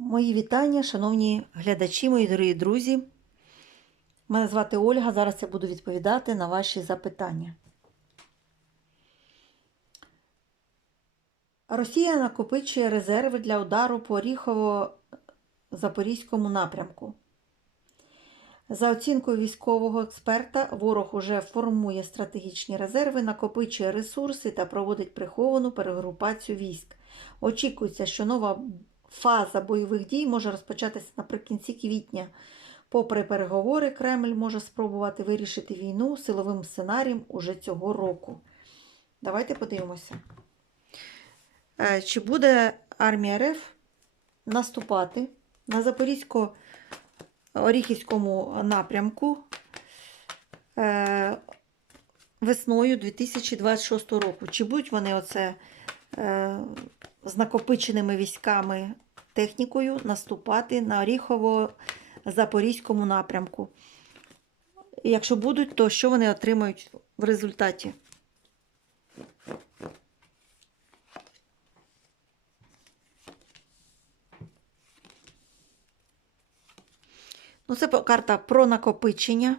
Мої вітання, шановні глядачі, мої дорогі друзі. Мене звати Ольга. Зараз я буду відповідати на ваші запитання. Росія накопичує резерви для удару по Оріхово-Запорізькому напрямку. За оцінкою військового експерта, ворог уже формує стратегічні резерви, накопичує ресурси та проводить приховану перегрупацію військ. Очікується, що нова фаза бойових дій може розпочатися наприкінці квітня. Попри переговори, Кремль може спробувати вирішити війну силовим сценарієм уже цього року. Давайте подивимося. Е, Чи буде армія РФ наступати на Запорізько-Оріхівському напрямку е, весною 2026 року? Чи будуть вони оце е, з накопиченими військами технікою наступати на Оріхово-Запорізькому напрямку? Якщо будуть, то що вони отримають в результаті? Ну, це карта про накопичення.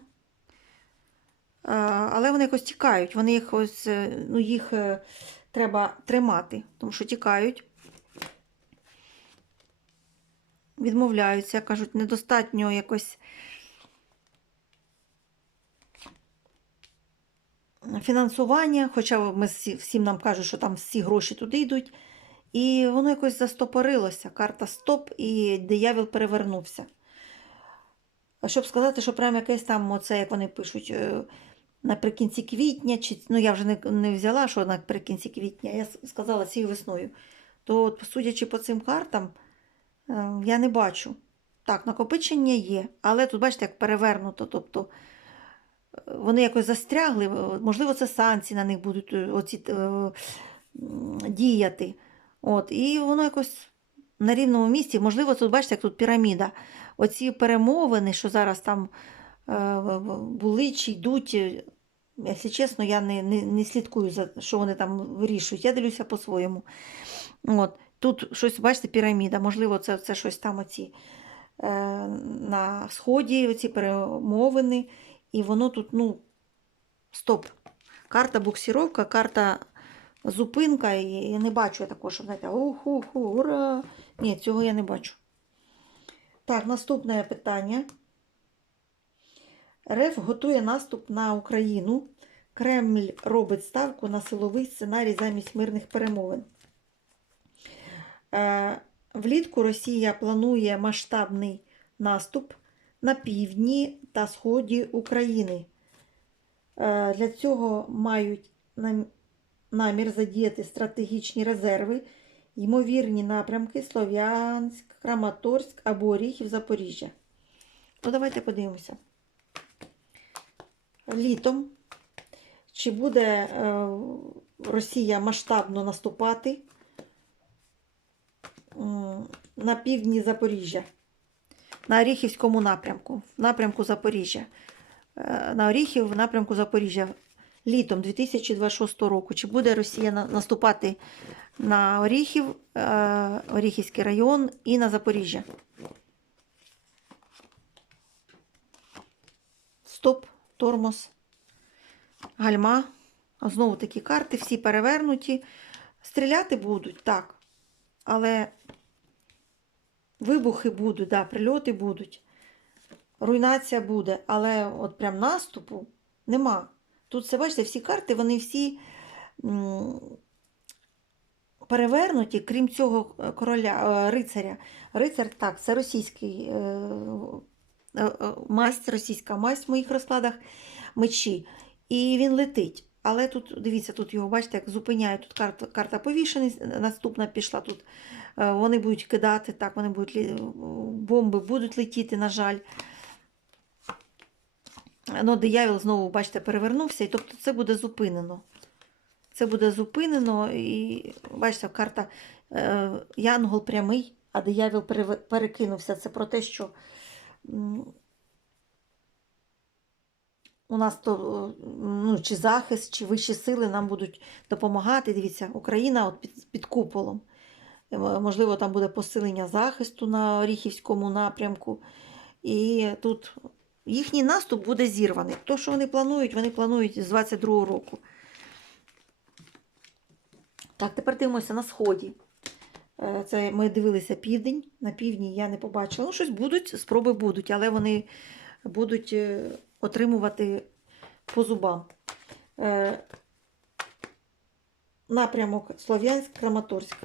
Але вони якось тікають. Вони якось, е, ну, їх е, треба тримати, тому що тікають. Відмовляються, кажуть, недостатньо якось фінансування, хоча ми всі, всім нам кажуть, що там всі гроші туди йдуть. І воно якось застопорилося. Карта стоп, і диявіл перевернувся. Щоб сказати, що прям якесь там, оце, як вони пишуть, е, наприкінці квітня, чи, ну я вже не, не взяла, що наприкінці квітня, я сказала цією весною, то от, судячи по цим картам, я не бачу. Так, накопичення є, але тут, бачите, як перевернуто. Тобто е, вони якось застрягли, е, можливо, це санкції на них будуть е, оці, е, діяти. От, і воно якось на рівному місці, можливо, тут бачите, як тут піраміда. Оці перемовини, що зараз там е, були чи йдуть, якщо чесно, я не, не, не слідкую за що вони там вирішують. Я дивлюся по-своєму. От. Тут щось, бачите, піраміда, можливо, це, це щось там оці е, на сході, оці перемовини, і воно тут, ну, стоп. Карта буксіровка, карта зупинка, і я не бачу я такого, що, знаєте, уху-ху, ура! Ні, цього я не бачу. Так, наступне питання. РФ готує наступ на Україну. Кремль робить ставку на силовий сценарій замість мирних перемовин. Е, Влітку Росія планує масштабний наступ на півдні та сході України. Е, Для цього мають намір задіяти стратегічні резерви, ймовірні напрямки Слов'янськ, Краматорськ або Оріхів, Запоріжжя. Ну, давайте подивимося. Літом. Чи буде е, Росія масштабно наступати на півдні Запоріжжя, на Оріхівському напрямку, в напрямку Запоріжжя, Е, на Оріхів в напрямку Запоріжжя літом 2026 року. Чи буде Росія наступати на Оріхів, е, Оріхівський район і на Запоріжжя? Стоп, тормоз, гальма. Знову такі карти, всі перевернуті. Стріляти будуть, так. Але вибухи будуть, да, прильоти будуть. Руйнація буде, але от прям наступу нема. Тут все, бачите, всі карти, вони всі перевернуті, крім цього е, короля, е, рицаря. Рицар, так, це російський е, масть, російська масть в моїх розкладах мечі. І він летить. Але тут, дивіться, тут його, бачите, як зупиняє тут карта, карта повішений, наступна пішла тут. Е, Вони будуть кидати, так, вони будуть бомби будуть летіти, на жаль. Ну, диявол знову, бачите, перевернувся, і тобто це буде зупинено. Це буде зупинено, і бачите, карта е, Янгол прямий, а диявол перекинувся. Це про те, що у нас то е, ну, чи захист, чи вищі сили нам будуть допомагати. Дивіться, Україна от під, під куполом. Е, Можливо, там буде посилення захисту на Оріхівському напрямку. І тут їхній наступ буде зірваний. То, що вони планують, вони планують з 22-го року. Так, тепер дивимося на сході. Е, Це ми дивилися південь. На півдні я не побачила. Ну, щось будуть, спроби будуть, але вони будуть отримувати по зубам. Е, Напрямок Слов'янськ-Краматорськ.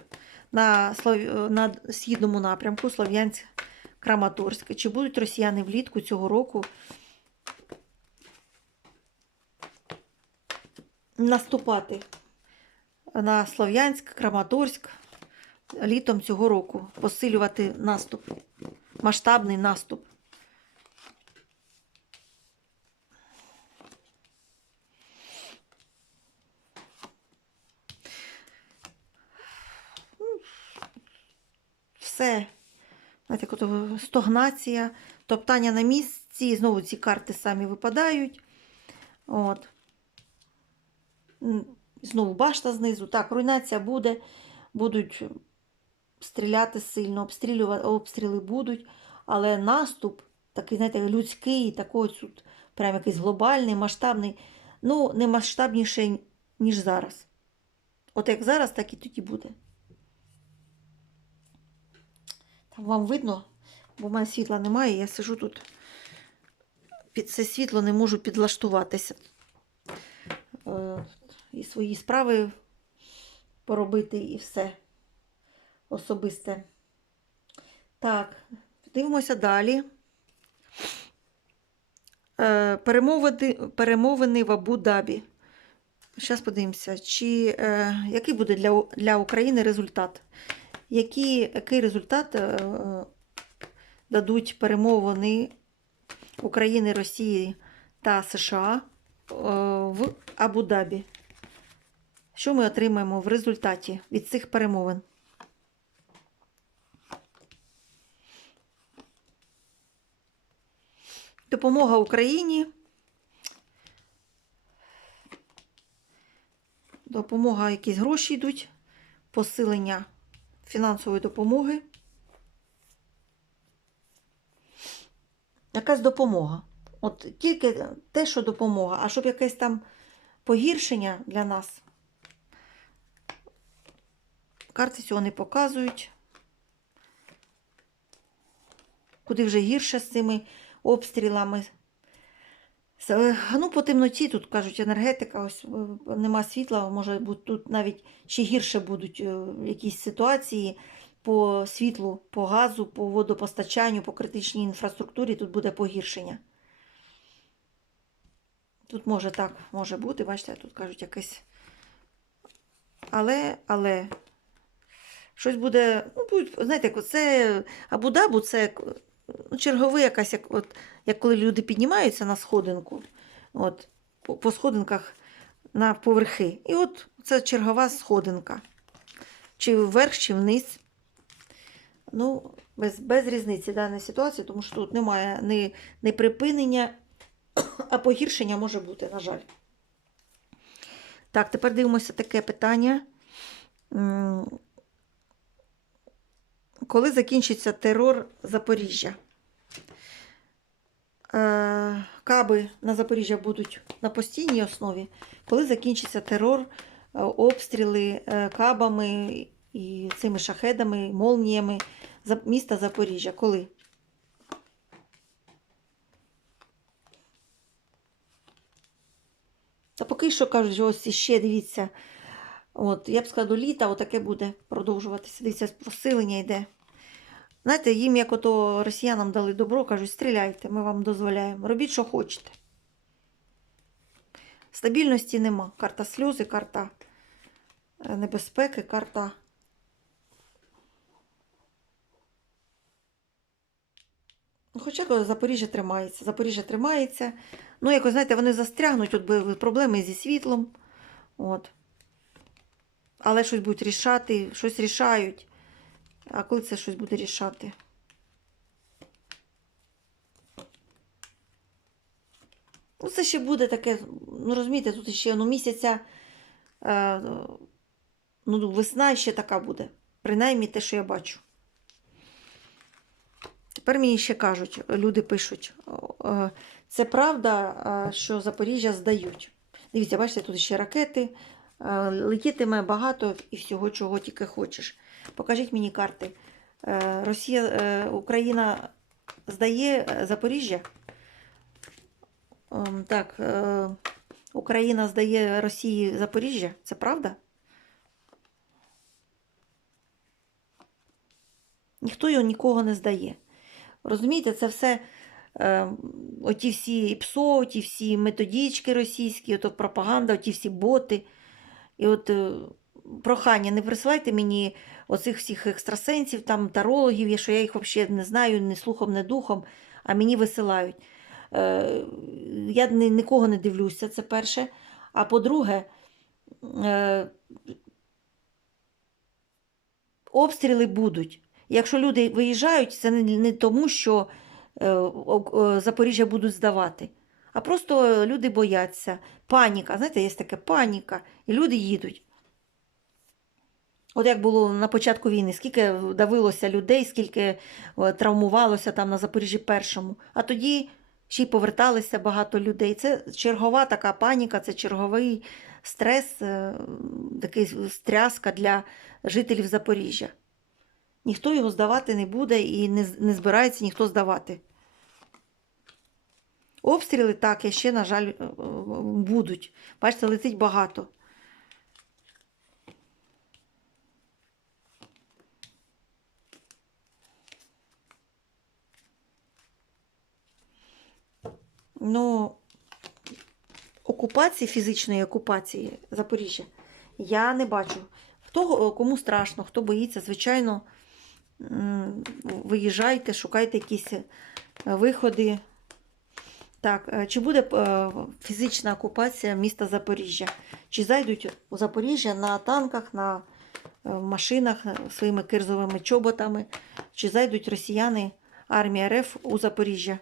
На, Слов... на східному напрямку Слов'янськ-Краматорськ. Чи будуть росіяни влітку цього року наступати на Слов'янськ, Краматорськ літом цього року, посилювати наступ, масштабний наступ. Все. Знаєте, як стогнація, топтання на місці, знову ці карти самі випадають. От. Знову башта знизу. Так, руйнація буде, будуть стріляти сильно, обстрілювати, обстріли будуть, але наступ, такий, знаєте, людський, такий тут, прям якийсь глобальний, масштабний, ну, не масштабніший, ніж зараз. От як зараз, так і тоді буде. Там вам видно, бо в мене світла немає, я сижу тут. Під це світло не можу підлаштуватися. Е, І свої справи поробити і все особисте. Так, дивимося далі. Е, Перемовини, в Абу-Дабі. Зараз подивимося, чи, е, який буде для, для України результат. Які, який результат е, дадуть перемовини України, Росії та США е, в Абу-Дабі? Що ми отримаємо в результаті від цих перемовин? Допомога Україні. Допомога, якісь гроші йдуть, посилення фінансової допомоги. Якась допомога. От тільки те, що допомога, а щоб якесь там погіршення для нас. Карти цього не показують. Куди вже гірше з цими обстрілами. Е, Ну, по темноті тут кажуть, енергетика, ось е, нема світла, може бути тут навіть ще гірше будуть е, якісь ситуації по світлу, по газу, по водопостачанню, по критичній інфраструктурі, тут буде погіршення. Тут може так, може бути, бачите, тут кажуть якесь. Але, але, щось буде, ну, знаєте, це Абу-Дабу, це ну, черговий якась, як, от, як коли люди піднімаються на сходинку, от, по, по сходинках на поверхи. І от це чергова сходинка. Чи вверх, чи вниз. Ну, без, без різниці даної ситуації, тому що тут немає ні, ні припинення, а погіршення може бути, на жаль. Так, тепер дивимося таке питання. Коли закінчиться терор Запоріжжя? Е, Каби на Запоріжжя будуть на постійній основі. Коли закінчиться терор, е, обстріли е, кабами і цими шахедами, молніями міста Запоріжжя? Коли? Та поки що кажуть, ось іще дивіться. От, я б сказала, до літа отаке буде продовжуватися. Дивіться, посилення йде. Знаєте, їм, як ото росіянам дали добро, кажуть, стріляйте, ми вам дозволяємо. Робіть, що хочете. Стабільності нема. Карта сльози, карта е, небезпеки, карта. Ну, Хоча Запоріжжя тримається. Запоріжжя тримається. Ну, якось, знаєте, вони застрягнуть, от проблеми зі світлом. От. Але щось будуть рішати, щось рішають. А коли це щось буде рішати? Ну, це ще буде таке, ну розумієте, тут ще ну, місяця, е, ну, весна ще така буде. Принаймні те, що я бачу. Тепер мені ще кажуть, люди пишуть, е, це правда, е, що Запоріжжя здають. Дивіться, бачите, тут ще ракети, летітиме багато і всього, чого тільки хочеш. Покажіть мені карти. Е, Росія, е, Україна здає е, Запоріжжя? Ем, Так, е, Україна здає Росії Запоріжжя. Це правда? Ніхто його нікого не здає. Розумієте, це все е, оті всі ІПСО, оті всі методички російські, ото пропаганда, оті всі боти. І от е, прохання, не присилайте мені оцих всіх екстрасенсів, там тарологів, що я їх взагалі не знаю, ні слухом, ні духом, а мені висилають. Е, я нікого не дивлюся, це перше. А по-друге, е, обстріли будуть. Якщо люди виїжджають, це не, тому, що Запоріжжя будуть здавати, а просто люди бояться. Паніка. Знаєте, є така паніка, і люди їдуть. От як було на початку війни, скільки давилося людей, скільки е, травмувалося там на Запоріжжі першому, а тоді ще й поверталися багато людей. Це чергова така паніка, це черговий стрес, е, такий стряска для жителів Запоріжжя. Ніхто його здавати не буде і не збирається ніхто здавати. Обстріли так, ще, на жаль, е, е, будуть. Бачите, летить багато. Ну, окупації, фізичної окупації Запоріжжя я не бачу. Хто кому страшно, хто боїться, звичайно, виїжджайте, шукайте якісь е, виходи. Так, е, чи буде е, фізична окупація міста Запоріжжя? Чи зайдуть у Запоріжжя на танках, на е, машинах своїми кирзовими чоботами? Чи зайдуть росіяни, армія РФ у Запоріжжя?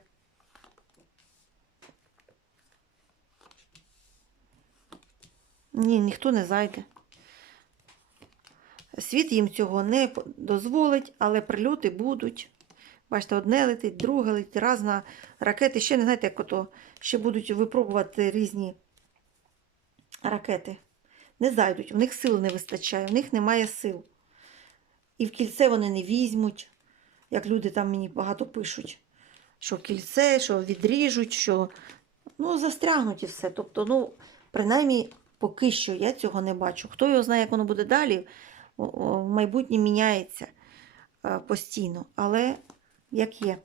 Ні, ніхто не зайде. Світ їм цього не дозволить, але прильоти будуть. Бачите, одне летить, друге летить, разна ракети. Ще не знаєте, як ото ще будуть випробувати різні ракети. Не зайдуть, в них сил не вистачає, в них немає сил. І в кільце вони не візьмуть, як люди там мені багато пишуть, що в кільце, що відріжуть, що ну, застрягнуть і все. Тобто, ну, принаймні, поки що я цього не бачу. Хто його знає, як воно буде далі, в майбутнє міняється е, постійно, але як є.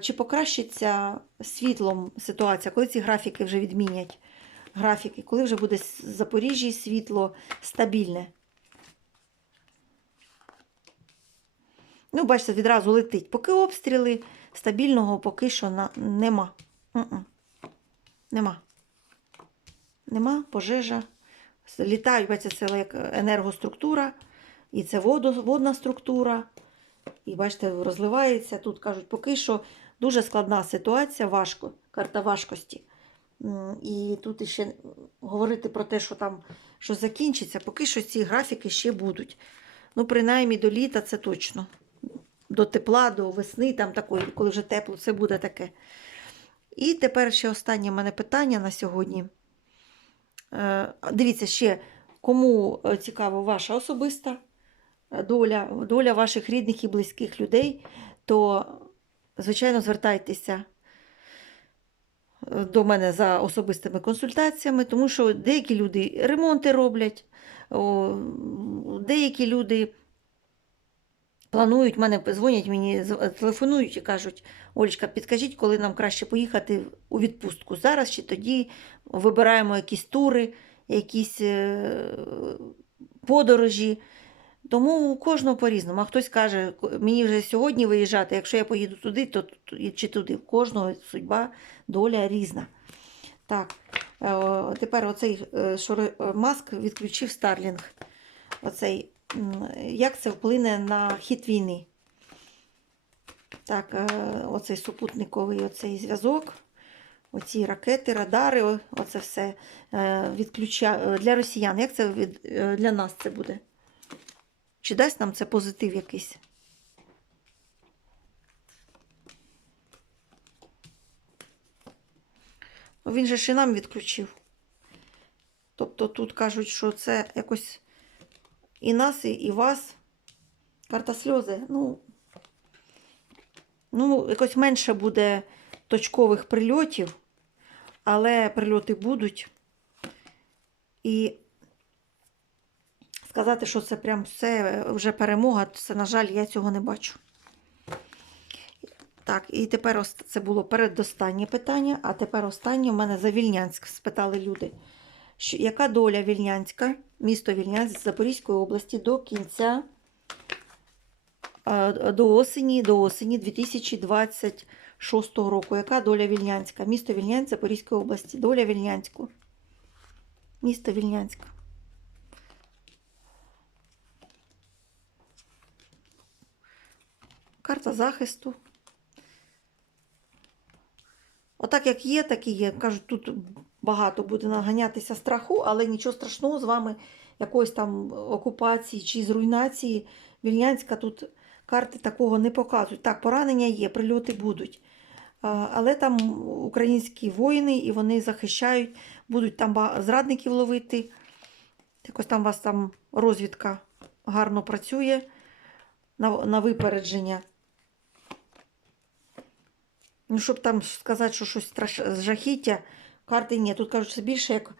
Чи покращиться світлом ситуація, коли ці графіки вже відмінять? Графіки, коли вже буде Запоріжжі світло стабільне? Ну, бачите, відразу летить. Поки обстріли стабільного поки що на... нема. М-м. Нема. Нема, пожежа. Літають, бачите, це як енергоструктура, і це водо, водна структура. І бачите, розливається. Тут кажуть, поки що дуже складна ситуація, важко, карта важкості. І тут іще говорити про те, що там щось закінчиться, поки що ці графіки ще будуть. Ну, принаймні до літа це точно. До тепла, до весни, там такої, коли вже тепло, це буде таке. І тепер ще останнє мене питання на сьогодні. Е, Дивіться ще, кому е, цікава ваша особиста доля, доля ваших рідних і близьких людей, то, звичайно, звертайтеся е, до мене за особистими консультаціями, тому що деякі люди ремонти роблять, деякі люди планують, мене дзвонять мені, телефонують і кажуть, Олечка, підкажіть, коли нам краще поїхати у відпустку. Зараз чи тоді вибираємо якісь тури, якісь е, подорожі. Тому у кожного по-різному. А хтось каже, мені вже сьогодні виїжджати, якщо я поїду туди, то чи туди. У кожного судьба, доля різна. Так, е, тепер оцей е, е, Маск відключив Старлінг. Оцей, як це вплине на хід війни? Так, оцей супутниковий оцей зв'язок, оці ракети, радари, оце все відключа... для росіян. Як це від... для нас це буде? Чи дасть нам це позитив якийсь? Ну, Він же ж і нам відключив. Тобто тут кажуть, що це якось і нас, і, і вас. Карта сльози. Ну, ну, якось менше буде точкових прильотів, але прильоти будуть. І сказати, що це прям все вже перемога, це, на жаль, я цього не бачу. Так, і тепер це було передостаннє питання, а тепер останнє в мене за Вільнянськ спитали люди. Що, яка доля Вільнянська, місто Вільнянськ Запорізької області до кінця, е, до осені, до осені 2026 року? Яка доля Вільнянська? Місто Вільнянськ Запорізької області. Доля Вільнянську. Місто Вільнянськ. Карта захисту. Отак, як є, так і є. Кажуть, тут багато буде наганятися страху, але нічого страшного з вами, якоїсь там окупації чи зруйнації. Вільнянська тут карти такого не показують. Так, поранення є, прильоти будуть. Але там українські воїни і вони захищають, будуть там зрадників ловити. Якось там у вас там розвідка гарно працює на, на випередження. Ну, щоб там сказати, що щось страш... жахіття, карти ні. Тут кажуть, це більше як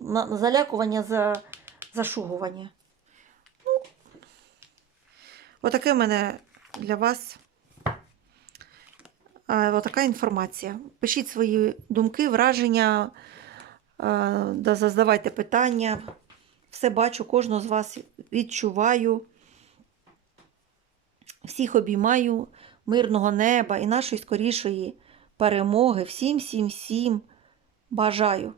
на- залякування за зашугування. Ну, отаке в мене для вас. е, Отака інформація. Пишіть свої думки, враження, е, задавайте питання. Все бачу, кожного з вас відчуваю. Всіх обіймаю мирного неба і нашої скорішої перемоги. Всім, всім, всім бажаю.